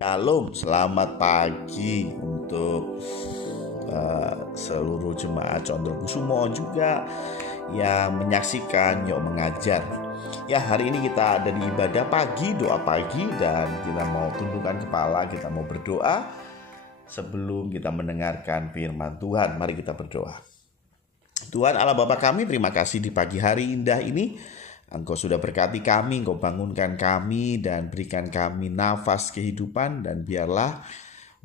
Shalom, selamat pagi untuk seluruh jemaat Condrokusumo juga yang menyaksikan Yuk Mengajar. Ya, hari ini kita ada di ibadah pagi, doa pagi, dan kita mau tundukkan kepala, kita mau berdoa sebelum kita mendengarkan firman Tuhan. Mari kita berdoa. Tuhan Allah Bapa kami, terima kasih di pagi hari indah ini. Engkau sudah berkati kami, Engkau bangunkan kami dan berikan kami nafas kehidupan, dan biarlah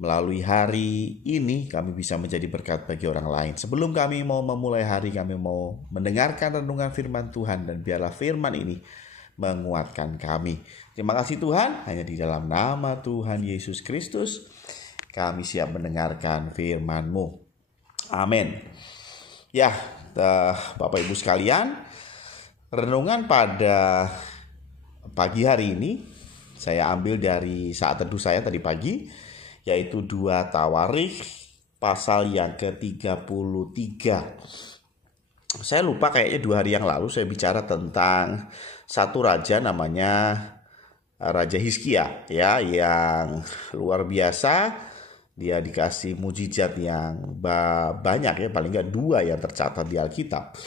melalui hari ini kami bisa menjadi berkat bagi orang lain. Sebelum kami mau memulai hari, kami mau mendengarkan renungan firman Tuhan, dan biarlah firman ini menguatkan kami. Terima kasih Tuhan, hanya di dalam nama Tuhan Yesus Kristus kami siap mendengarkan firman-Mu. Amin. Ya, Bapak Ibu sekalian, renungan pada pagi hari ini saya ambil dari saat teduh saya tadi pagi, yaitu 2 Tawarikh pasal yang ke-33. Saya lupa, kayaknya 2 hari yang lalu saya bicara tentang satu raja namanya Raja Hizkia, ya, yang luar biasa. Dia dikasih mujizat yang banyak, ya, paling nggak 2 yang tercatat di Alkitab.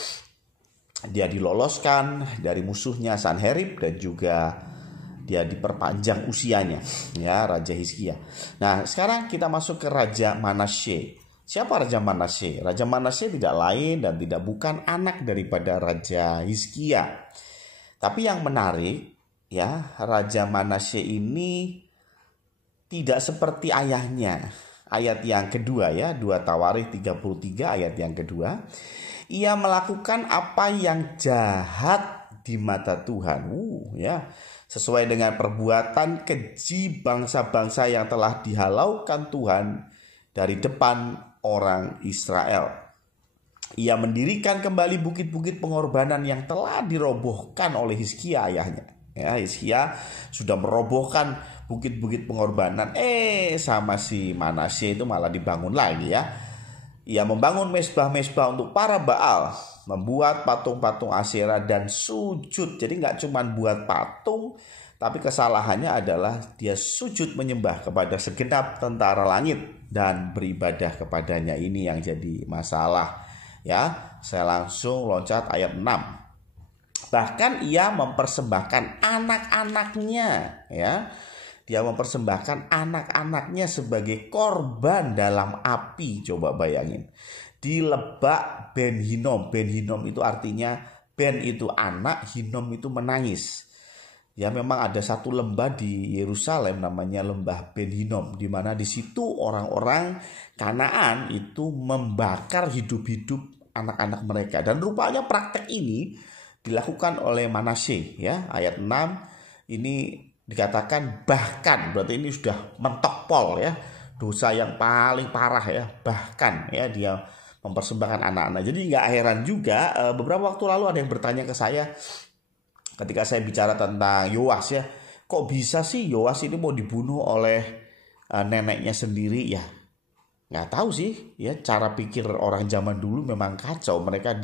Dia diloloskan dari musuhnya Sanherib, dan juga dia diperpanjang usianya, ya, Raja Hizkia. Nah, sekarang kita masuk ke Raja Manasye. Siapa Raja Manasye? Raja Manasye tidak lain dan tidak bukan anak daripada Raja Hizkia. Tapi yang menarik, ya, Raja Manasye ini tidak seperti ayahnya. Ayat yang kedua, ya, 2 Tawarikh 33 ayat yang kedua. Ia melakukan apa yang jahat di mata Tuhan, ya, sesuai dengan perbuatan keji bangsa-bangsa yang telah dihalaukan Tuhan dari depan orang Israel. Ia mendirikan kembali bukit-bukit pengorbanan yang telah dirobohkan oleh Hizkia ayahnya. Ya, Hizkia sudah merobohkan bukit-bukit pengorbanan, sama si Manasye itu malah dibangun lagi, ya. Ia membangun mezbah-mezbah untuk para Baal, membuat patung-patung Asyera dan sujud. Jadi nggak cuma buat patung, tapi kesalahannya adalah dia sujud menyembah kepada segenap tentara langit dan beribadah kepadanya. Ini yang jadi masalah, ya. Saya langsung loncat ayat 6. Bahkan ia mempersembahkan anak-anaknya, ya. Dia mempersembahkan anak-anaknya sebagai korban dalam api. Coba bayangin. Di Lebak Ben Hinnom. Ben Hinnom itu artinya, Ben itu anak, Hinnom itu menangis. Ya, memang ada satu lembah di Yerusalem namanya lembah Ben Hinnom, di mana di situ orang-orang Kanaan itu membakar hidup-hidup anak-anak mereka. Dan rupanya praktek ini dilakukan oleh Manasye, ya. Ayat 6 ini dikatakan bahkan, berarti ini sudah mentok pol, ya, dosa yang paling parah, ya. Bahkan, ya, dia mempersembahkan anak-anak. Jadi nggak heran juga, beberapa waktu lalu ada yang bertanya ke saya ketika saya bicara tentang Yoas, ya, kok bisa sih Yoas ini mau dibunuh oleh neneknya sendiri? Ya, nggak tahu sih, ya, cara pikir orang zaman dulu memang kacau. Mereka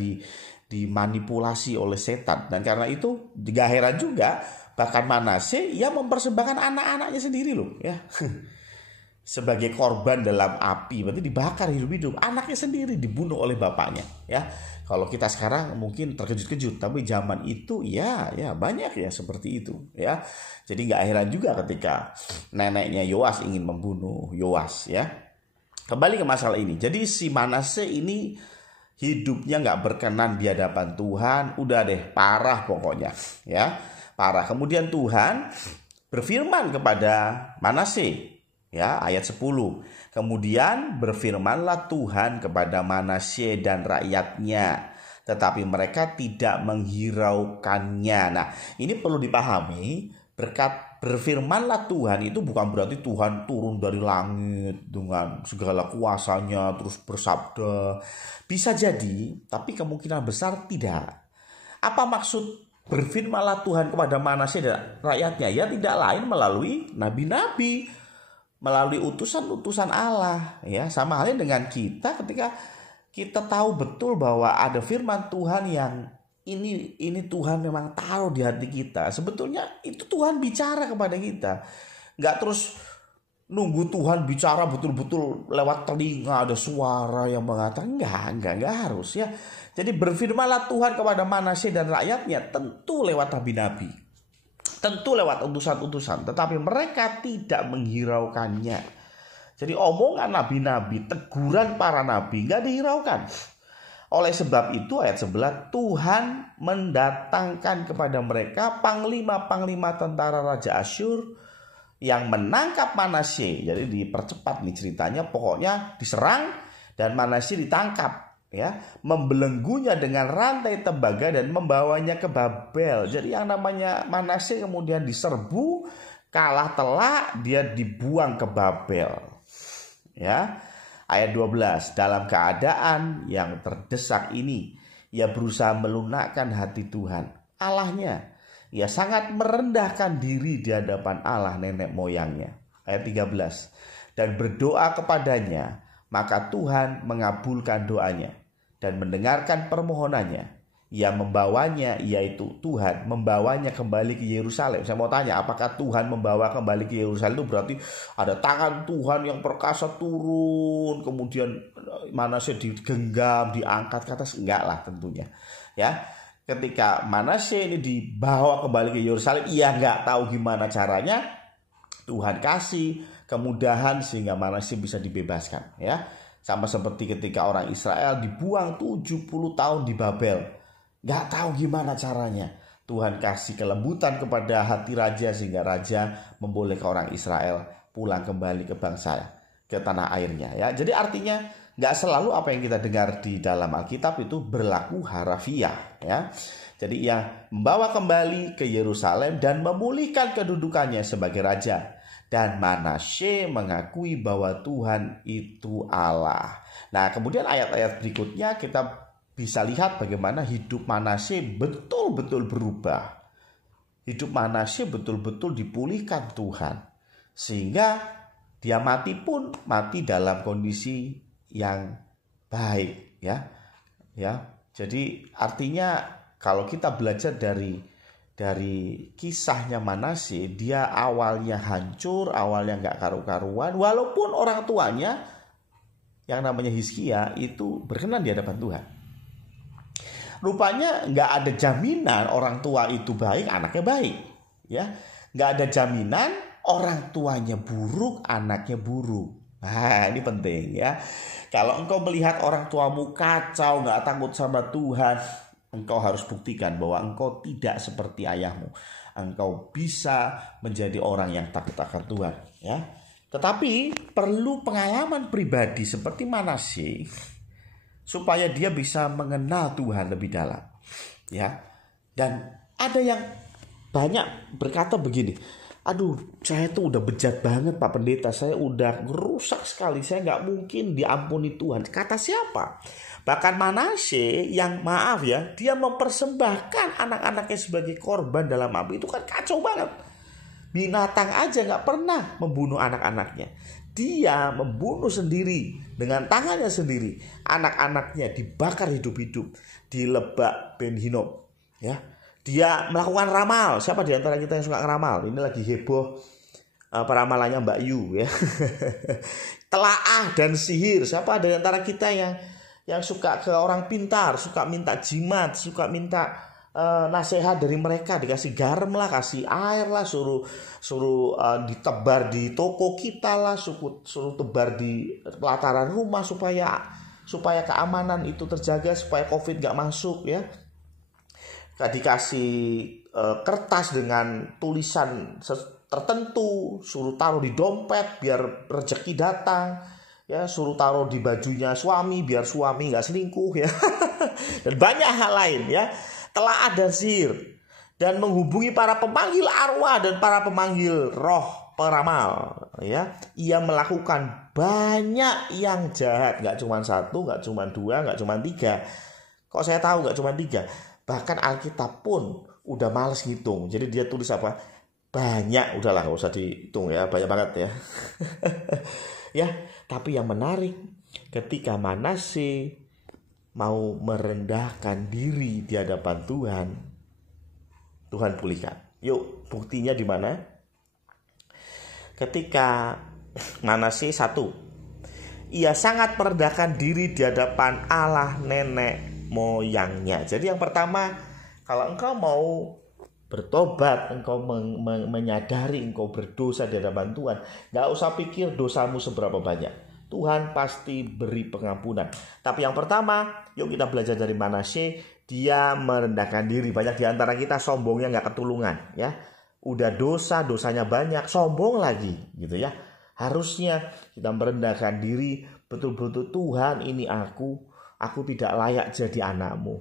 dimanipulasi oleh setan, dan karena itu nggak heran juga bahkan Manasye ia mempersembahkan anak-anaknya sendiri loh, ya, sebagai korban dalam api. Berarti dibakar hidup-hidup, anaknya sendiri dibunuh oleh bapaknya, ya. Kalau kita sekarang mungkin terkejut-kejut, tapi zaman itu ya banyak ya seperti itu, ya. Jadi nggak heran juga ketika neneknya Yoas ingin membunuh Yoas, ya. Kembali ke masalah ini. Jadi si Manasye ini hidupnya nggak berkenan di hadapan Tuhan, udah deh, parah pokoknya, ya. Parah. Kemudian Tuhan berfirman kepada Manasye, ya, ayat 10. Kemudian berfirmanlah Tuhan kepada Manasye dan rakyatnya, tetapi mereka tidak menghiraukannya. Nah, ini perlu dipahami, berkat berfirmanlah Tuhan itu bukan berarti Tuhan turun dari langit dengan segala kuasanya terus bersabda. Bisa jadi, tapi kemungkinan besar tidak. Apa maksud berfirmanlah Tuhan kepada Manasye dan rakyatnya? Ya, tidak lain melalui nabi-nabi, melalui utusan-utusan Allah, ya. Sama halnya dengan kita ketika kita tahu betul bahwa ada firman Tuhan yang ini Tuhan memang taruh di hati kita. Sebetulnya itu Tuhan bicara kepada kita. Nggak terus nunggu Tuhan bicara betul-betul lewat telinga, ada suara yang mengatakan enggak harus ya. Jadi berfirmanlah Tuhan kepada Manasye dan rakyatnya, tentu lewat nabi-nabi, tentu lewat utusan-utusan, tetapi mereka tidak menghiraukannya. Jadi omongan nabi-nabi, teguran para nabi enggak dihiraukan. Oleh sebab itu ayat 11, Tuhan mendatangkan kepada mereka panglima-panglima tentara Raja Asyur yang menangkap Manasye. Jadi dipercepat nih ceritanya, pokoknya diserang dan Manasye ditangkap ya, membelenggunya dengan rantai tembaga dan membawanya ke Babel. Jadi yang namanya Manasye kemudian diserbu, kalah telak, dia dibuang ke Babel. Ya. Ayat 12, dalam keadaan yang terdesak ini, ia berusaha melunakkan hati Tuhan Allahnya. Ia sangat merendahkan diri di hadapan Allah nenek moyangnya. Ayat 13. Dan berdoa kepadanya, maka Tuhan mengabulkan doanya dan mendengarkan permohonannya. Ia membawanya, yaitu Tuhan membawanya kembali ke Yerusalem. Saya mau tanya, apakah Tuhan membawa kembali ke Yerusalem itu berarti ada tangan Tuhan yang perkasa turun, kemudian Manasye digenggam, diangkat ke atas? Enggak lah tentunya. Ya. Ketika Manasye ini dibawa kembali ke Yerusalem, ia nggak tahu gimana caranya. Tuhan kasih kemudahan sehingga Manasye bisa dibebaskan. Ya, sama seperti ketika orang Israel dibuang 70 tahun di Babel, nggak tahu gimana caranya. Tuhan kasih kelembutan kepada hati raja sehingga raja membolehkan orang Israel pulang kembali ke bangsa, ke tanah airnya. Ya, jadi artinya nggak selalu apa yang kita dengar di dalam Alkitab itu berlaku harafiah ya. Jadi ia membawa kembali ke Yerusalem dan memulihkan kedudukannya sebagai raja. Dan Manasye mengakui bahwa Tuhan itu Allah. Nah, kemudian ayat-ayat berikutnya kita bisa lihat bagaimana hidup Manasye betul-betul berubah. Hidup Manasye betul-betul dipulihkan Tuhan. Sehingga dia mati pun mati dalam kondisi yang baik ya. Jadi artinya kalau kita belajar dari kisahnya Manasye, dia awalnya hancur, awalnya nggak karu-karuan, walaupun orang tuanya yang namanya Hizkia itu berkenan di hadapan Tuhan. Rupanya nggak ada jaminan orang tua itu baik, anaknya baik ya. Nggak ada jaminan orang tuanya buruk, anaknya buruk. Nah, ini penting ya. Kalau engkau melihat orang tuamu kacau, nggak takut sama Tuhan, engkau harus buktikan bahwa engkau tidak seperti ayahmu. Engkau bisa menjadi orang yang takut akan Tuhan. Ya. Tetapi perlu pengalaman pribadi seperti Manasye supaya dia bisa mengenal Tuhan lebih dalam. Ya. Dan ada yang banyak berkata begini, aduh, saya tuh udah bejat banget Pak Pendeta, saya udah rusak sekali, saya nggak mungkin diampuni Tuhan. Kata siapa? Bahkan Manasye yang maaf ya, dia mempersembahkan anak-anaknya sebagai korban dalam api, itu kan kacau banget. Binatang aja nggak pernah membunuh anak-anaknya. Dia membunuh sendiri dengan tangannya sendiri. Anak-anaknya dibakar hidup-hidup di Lebak Ben Hinnom. Ya. Dia melakukan ramal. Siapa di antara kita yang suka ngeramal? Ini lagi heboh peramalannya Mbak Yu ya. Telaah dan sihir. Siapa di antara kita yang suka ke orang pintar, suka minta jimat, suka minta nasihat dari mereka, dikasih garam lah, kasih air lah, suruh ditebar di toko kita lah, suruh tebar di pelataran rumah supaya keamanan itu terjaga, supaya COVID gak masuk ya. Dikasih kertas dengan tulisan tertentu, suruh taruh di dompet biar rezeki datang ya, suruh taruh di bajunya suami biar suami nggak selingkuh ya. Dan banyak hal lain ya. Telaah dan sihir, dan menghubungi para pemanggil arwah dan para pemanggil roh peramal ya. Ia melakukan banyak yang jahat, nggak cuma satu, nggak cuma dua, nggak cuma tiga. Kok saya tahu nggak cuma tiga? Bahkan Alkitab pun udah males ngitung. Jadi dia tulis apa? Banyak, udahlah gak usah dihitung ya, banyak banget ya. Ya, tapi yang menarik ketika Manasye mau merendahkan diri di hadapan Tuhan, Tuhan pulihkan. Yuk, buktinya di mana? Ketika Manasye 1. Ia sangat merendahkan diri di hadapan Allah nenek moyangnya. Jadi yang pertama, kalau engkau mau bertobat, engkau menyadari engkau berdosa di hadapan Tuhan, gak usah pikir dosamu seberapa banyak. Tuhan pasti beri pengampunan. Tapi yang pertama, yuk kita belajar dari Manasye. Dia merendahkan diri. Banyak di antara kita sombongnya gak ketulungan, ya. Udah dosanya banyak, sombong lagi, gitu ya. Harusnya kita merendahkan diri, betul-betul Tuhan, ini aku tidak layak jadi anakmu,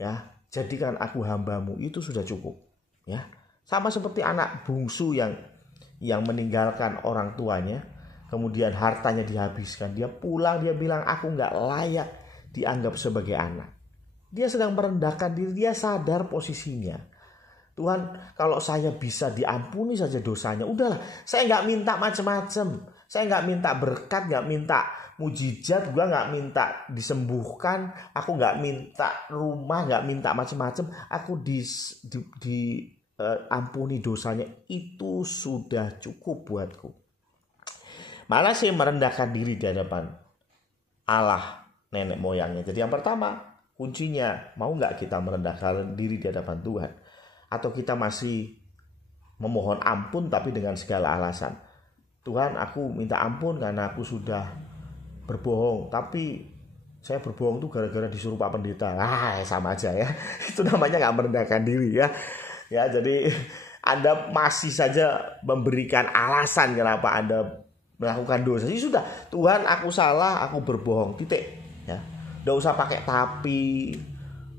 ya. Jadikan aku hambamu, itu sudah cukup, ya. Sama seperti anak bungsu yang meninggalkan orang tuanya, kemudian hartanya dihabiskan, dia pulang, dia bilang aku nggak layak dianggap sebagai anak. Dia sedang merendahkan diri, dia sadar posisinya. Tuhan, kalau saya bisa diampuni saja dosanya, udahlah, saya nggak minta macam-macam, saya nggak minta berkat, nggak minta mujizat, gue nggak minta disembuhkan, aku nggak minta rumah, nggak minta macam-macam, aku diampuni dosanya, itu sudah cukup buatku. Malah saya merendahkan diri di hadapan Allah nenek moyangnya. Jadi yang pertama, kuncinya, mau nggak kita merendahkan diri di hadapan Tuhan? Atau kita masih memohon ampun tapi dengan segala alasan. Tuhan, aku minta ampun karena aku sudah berbohong, tapi saya berbohong tuh gara-gara disuruh Pak Pendeta. Sama aja ya. Itu namanya nggak merendahkan diri ya. Ya, jadi Anda masih saja memberikan alasan kenapa Anda melakukan dosa. Jadi sudah, Tuhan, aku salah, aku berbohong, titik. Ya, nggak usah pakai tapi,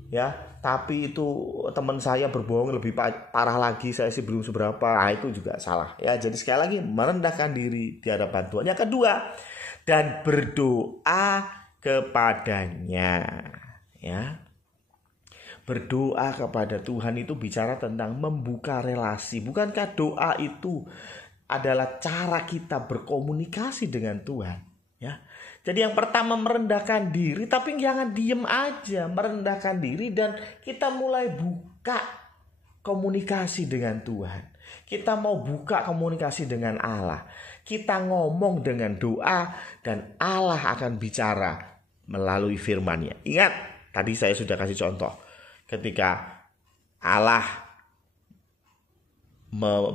ya. Tapi itu teman saya berbohong lebih parah lagi, saya sih belum seberapa. Itu juga salah. Ya, jadi sekali lagi merendahkan diri di hadapan Tuhan. Yang kedua, dan berdoa kepadanya. Ya. Berdoa kepada Tuhan itu bicara tentang membuka relasi. Bukankah doa itu adalah cara kita berkomunikasi dengan Tuhan? Ya. Jadi yang pertama merendahkan diri, tapi jangan diem aja, merendahkan diri dan kita mulai buka komunikasi dengan Tuhan. Kita mau buka komunikasi dengan Allah. Kita ngomong dengan doa dan Allah akan bicara melalui firman-Nya. Ingat, tadi saya sudah kasih contoh. Ketika Allah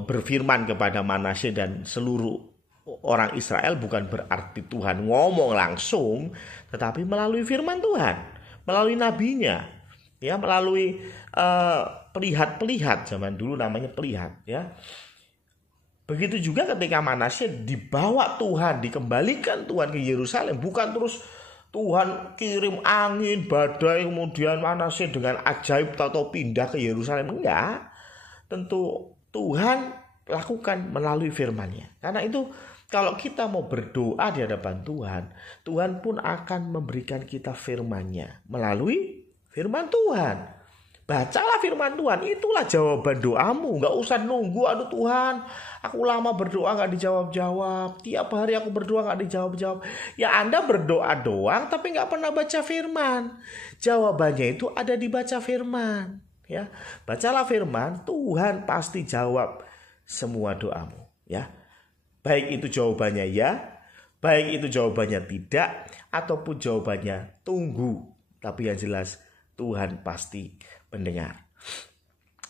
berfirman kepada Manasye dan seluruh orang Israel, bukan berarti Tuhan ngomong langsung, tetapi melalui firman Tuhan, melalui nabinya, ya, melalui pelihat zaman dulu namanya pelihat, ya. Begitu juga ketika Manasye dibawa Tuhan, dikembalikan Tuhan ke Yerusalem, bukan terus Tuhan kirim angin badai kemudian Manasye dengan ajaib atau pindah ke Yerusalem, enggak. Tentu Tuhan lakukan melalui firman-Nya. Karena itu kalau kita mau berdoa di hadapan Tuhan, Tuhan pun akan memberikan kita firman-Nya melalui firman Tuhan. Bacalah firman Tuhan, itulah jawaban doamu. Gak usah nunggu, aduh Tuhan, aku lama berdoa gak dijawab-jawab. Tiap hari aku berdoa gak dijawab-jawab. Ya Anda berdoa doang tapi gak pernah baca firman. Jawabannya itu ada di baca firman. Ya, bacalah firman, Tuhan pasti jawab semua doamu. Ya. Baik itu jawabannya ya, baik itu jawabannya tidak, ataupun jawabannya tunggu. Tapi yang jelas Tuhan pasti mendengar.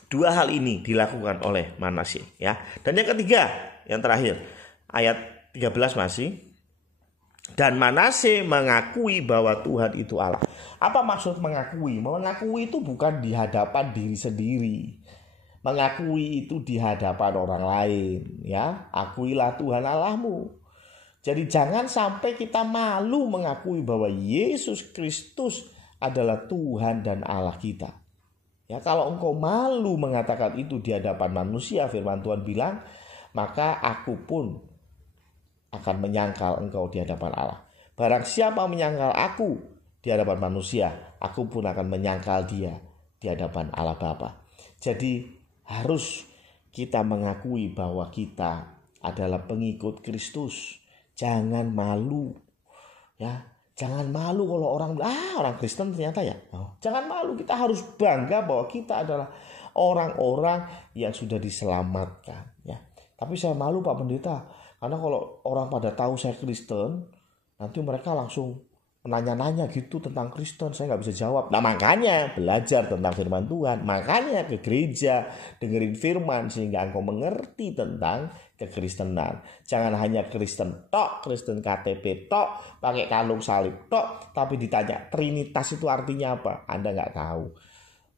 Dua hal ini dilakukan oleh Manasye, ya. Dan yang ketiga, yang terakhir, ayat 13 masih. Dan Manasye mengakui bahwa Tuhan itu Allah. Apa maksud mengakui? Mengakui itu bukan di hadapan diri sendiri. Mengakui itu di hadapan orang lain, ya. Akuilah Tuhan Allahmu. Jadi jangan sampai kita malu mengakui bahwa Yesus Kristus adalah Tuhan dan Allah kita. Ya, kalau engkau malu mengatakan itu di hadapan manusia, firman Tuhan bilang, maka aku pun akan menyangkal engkau di hadapan Allah. Barang siapa menyangkal aku di hadapan manusia, aku pun akan menyangkal dia di hadapan Allah Bapa. Jadi harus kita mengakui bahwa kita adalah pengikut Kristus. Jangan malu, ya. Jangan malu kalau orang orang Kristen ternyata ya. Jangan malu, kita harus bangga bahwa kita adalah orang-orang yang sudah diselamatkan, ya. Tapi saya malu Pak Pendeta, Karena kalau orang pada tahu saya Kristen, nanti mereka langsung menanya-nanya gitu tentang Kristen, saya nggak bisa jawab. Nah makanya belajar tentang firman Tuhan, makanya ke gereja, dengerin firman sehingga engkau mengerti tentang kekristenan. Jangan hanya Kristen tok, Kristen KTP tok, pakai kalung salib tok, tapi ditanya Trinitas itu artinya apa? Anda nggak tahu.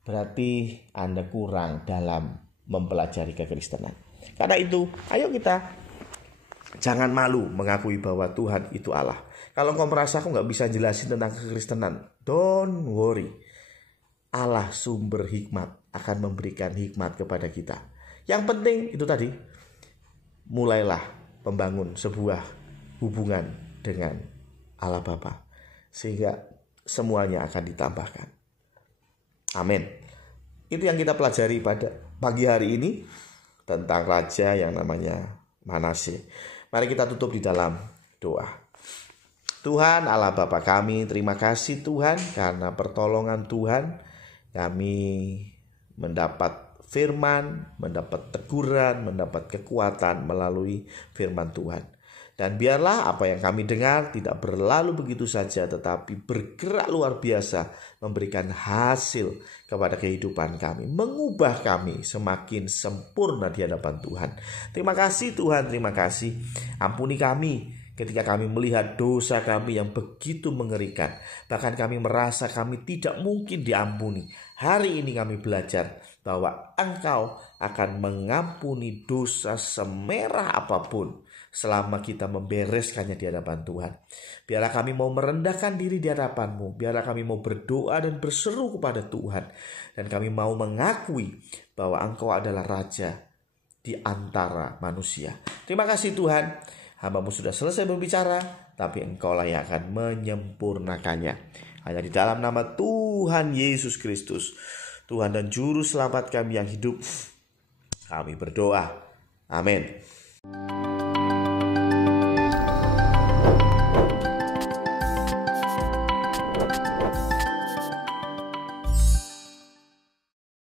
Berarti Anda kurang dalam mempelajari kekristenan. Karena itu, ayo kita jangan malu mengakui bahwa Tuhan itu Allah. Kalau kau merasa aku nggak bisa jelasin tentang kekristenan, don't worry. Allah sumber hikmat akan memberikan hikmat kepada kita. Yang penting itu tadi, mulailah membangun sebuah hubungan dengan Allah Bapa, sehingga semuanya akan ditambahkan. Amin. Itu yang kita pelajari pada pagi hari ini tentang raja yang namanya Manasye. Mari kita tutup di dalam doa. Tuhan Allah Bapa kami, terima kasih Tuhan karena pertolongan Tuhan kami mendapat firman, mendapat teguran, mendapat kekuatan melalui firman Tuhan. Dan biarlah apa yang kami dengar tidak berlalu begitu saja, tetapi bergerak luar biasa, memberikan hasil kepada kehidupan kami, mengubah kami semakin sempurna di hadapan Tuhan. Terima kasih Tuhan, terima kasih. Ampuni kami ketika kami melihat dosa kami yang begitu mengerikan. Bahkan kami merasa kami tidak mungkin diampuni. Hari ini kami belajar bahwa Engkau akan mengampuni dosa semerah apapun selama kita membereskannya di hadapan Tuhan. Biarlah kami mau merendahkan diri di hadapan-Mu. Biarlah kami mau berdoa dan berseru kepada Tuhan. Dan kami mau mengakui bahwa Engkau adalah Raja di antara manusia. Terima kasih Tuhan. Hamba-Mu sudah selesai berbicara, tapi Engkau-lah yang akan menyempurnakannya. Hanya di dalam nama Tuhan Yesus Kristus, Tuhan dan Juru Selamat kami yang hidup, kami berdoa. Amin.